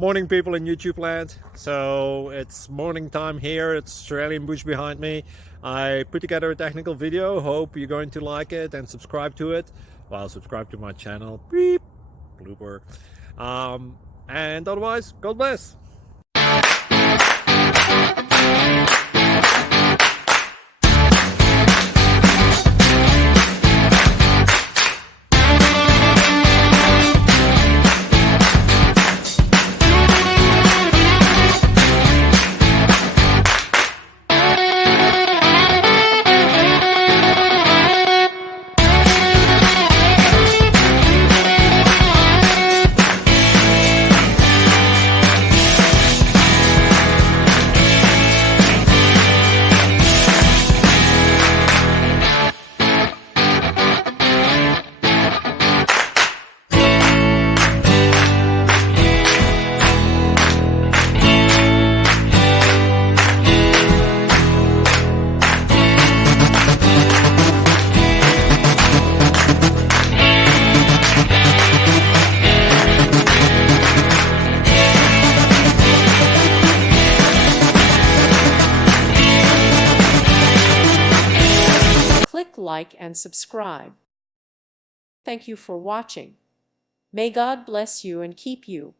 Morning, people in YouTube land. So it's morning time here. It's Australian bush behind me. I put together a technical video. Hope you're going to like it and subscribe to it. Well, subscribe to my channel. Beep, blooper. And otherwise, God bless. Click like and subscribe. Thank you for watching. May God bless you and keep you.